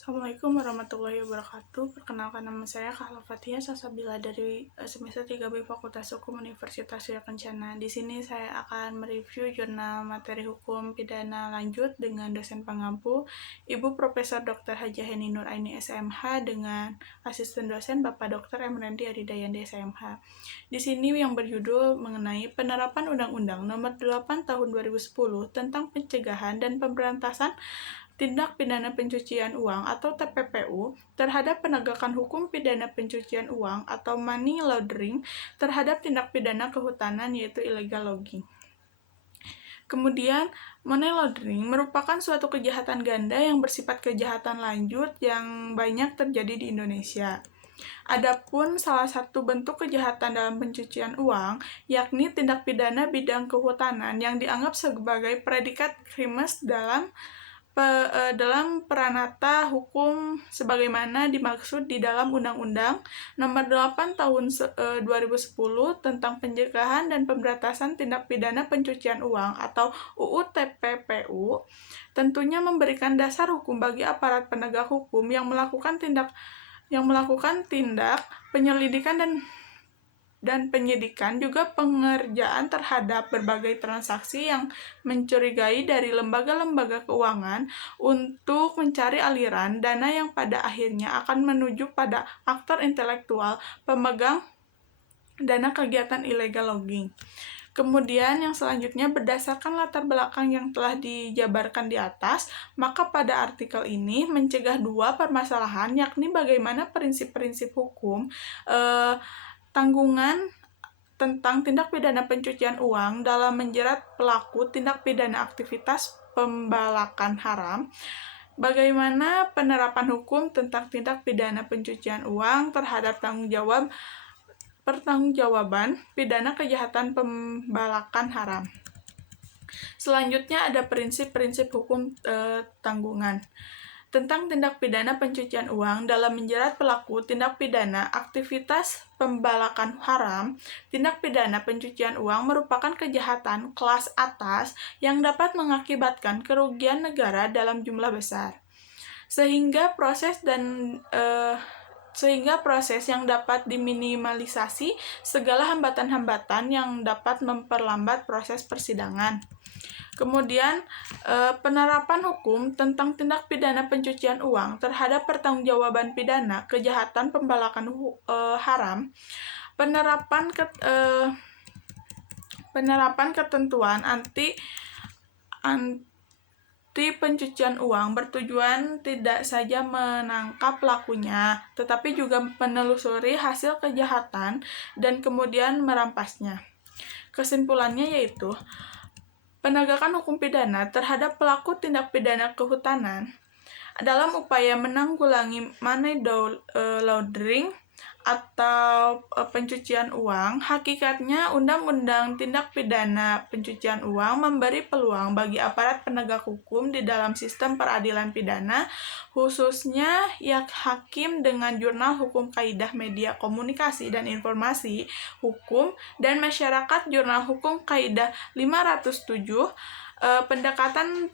Assalamualaikum warahmatullahi wabarakatuh. Perkenalkan, nama saya Kahla Fathia Salsabila dari semester 3B Fakultas Hukum Universitas Surya Kencana. Di sini saya akan mereview jurnal materi hukum pidana lanjut dengan dosen pengampu Ibu Profesor Dr. Hajah Heni Nuraini SMH dengan asisten dosen Bapak Dr. Emrandi Aridayandi SMH. Di sini yang berjudul mengenai penerapan Undang-Undang Nomor 8 Tahun 2010 tentang pencegahan dan pemberantasan tindak pidana pencucian uang atau TPPU terhadap penegakan hukum pidana pencucian uang atau money laundering terhadap tindak pidana kehutanan yaitu illegal logging. Kemudian, money laundering merupakan suatu kejahatan ganda yang bersifat kejahatan lanjut yang banyak terjadi di Indonesia. Adapun salah satu bentuk kejahatan dalam pencucian uang, yakni tindak pidana bidang kehutanan yang dianggap sebagai predikat krimes dalam peranata hukum sebagaimana dimaksud di dalam Undang-Undang Nomor 8 Tahun 2010 tentang Pencegahan dan Pemberantasan Tindak Pidana Pencucian Uang atau UU TPPU, tentunya memberikan dasar hukum bagi aparat penegak hukum yang melakukan tindak penyelidikan dan penyidikan, juga pengerjaan terhadap berbagai transaksi yang mencurigai dari lembaga-lembaga keuangan untuk mencari aliran dana yang pada akhirnya akan menuju pada aktor intelektual pemegang dana kegiatan illegal logging. Kemudian yang selanjutnya, berdasarkan latar belakang yang telah dijabarkan di atas, maka pada artikel ini mencegah dua permasalahan, yakni bagaimana prinsip-prinsip hukum tanggungan tentang tindak pidana pencucian uang dalam menjerat pelaku tindak pidana aktivitas pembalakan haram, bagaimana penerapan hukum tentang tindak pidana pencucian uang terhadap pertanggungjawaban pidana kejahatan pembalakan haram. Selanjutnya ada prinsip-prinsip hukum tanggungan tentang tindak pidana pencucian uang dalam menjerat pelaku tindak pidana aktivitas pembalakan haram. Tindak pidana pencucian uang merupakan kejahatan kelas atas yang dapat mengakibatkan kerugian negara dalam jumlah besar, sehingga proses yang dapat diminimalisasi segala hambatan-hambatan yang dapat memperlambat proses persidangan. Kemudian, penerapan hukum tentang tindak pidana pencucian uang terhadap pertanggungjawaban pidana kejahatan pembalakan haram. Penerapan ketentuan anti pencucian uang bertujuan tidak saja menangkap pelakunya, tetapi juga menelusuri hasil kejahatan dan kemudian merampasnya. Kesimpulannya yaitu, penegakan hukum pidana terhadap pelaku tindak pidana kehutanan dalam upaya menanggulangi money laundering atau pencucian uang. Hakikatnya, Undang-Undang Tindak Pidana Pencucian Uang memberi peluang bagi aparat penegak hukum di dalam sistem peradilan pidana, khususnya hakim dengan Jurnal Hukum Kaidah Media Komunikasi dan Informasi Hukum dan Masyarakat Jurnal Hukum Kaidah 507, pendekatan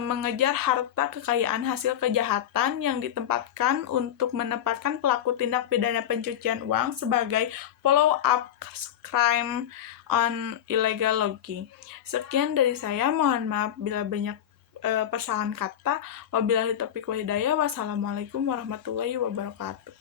mengejar harta kekayaan hasil kejahatan yang ditempatkan untuk menempatkan pelaku tindak pidana pencucian uang sebagai follow-up crime on illegal logging. Sekian dari saya, mohon maaf bila banyak persalahan kata. Wabillahi taufiq wal hidayah. Wassalamualaikum warahmatullahi wabarakatuh.